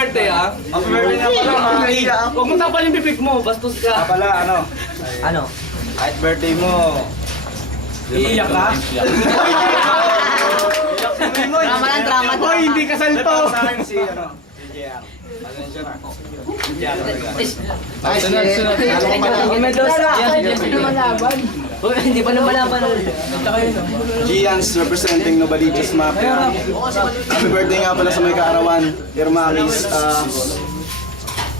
birthday ha. Happy birthday nga pala, Maki. Huwag mo tapal yung pipik mo, bastos ka. Pala, ano? Ano? Kahit birthday mo. Iiyak ka? Drama lang, drama. Hoy, hindi ka salto. Sa akin si, ano? Si JR. Pasensya na. Medusa. Hindi pa lumalaban. Gian's representing Novaliches Mafia. Happy birthday nga pala sa may kaarawan. Irmakis.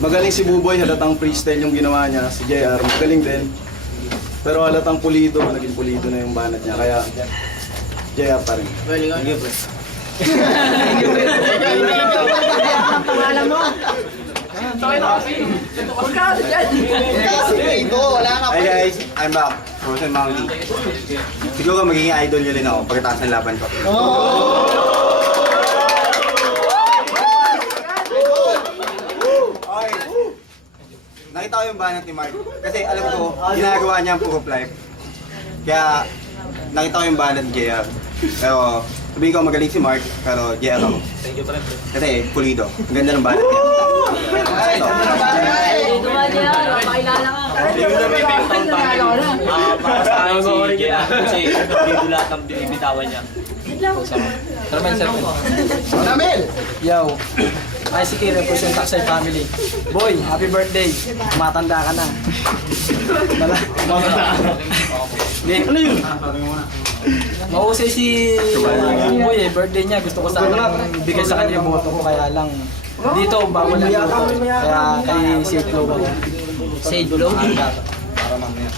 Magaling si Buboy, halatang freestyle yung ginawa niya. Si JR, magaling din. Pero halatang pulido, naging pulido na yung banat niya. Kaya JR pa rin. Thank you, bro. Pangalan mo. Hi guys, I'm back. Frozen Monkey. Siguro magiging idol nyo rin ako pagkatapos ng laban ko. Okay. Nakita ko yung banat ni Mark. Kasi alam ko, ginagawa niya ang Puro Life. Kaya nakita ko yung banat ni JR. Pero sabihin ko magaling si Mark, pero JR ako. Kasi pulido. Ang ganda ng banat niya. Dito ba niya? Pakilala ka. Para sa akin si JR kasi dito lahat ng binibitawan niya. Ramel! Yo! Ay, sige, represent Taksay family. Boy, happy birthday. Matanda ka na. Ano yun? Mahusay si Boy eh, birthday niya. Gusto ko sana bigay sa kanya yung boto ko, kaya lang dito bawal ang boto. Kaya kay Sage Glow ako. Say, Glow. Para mamaya.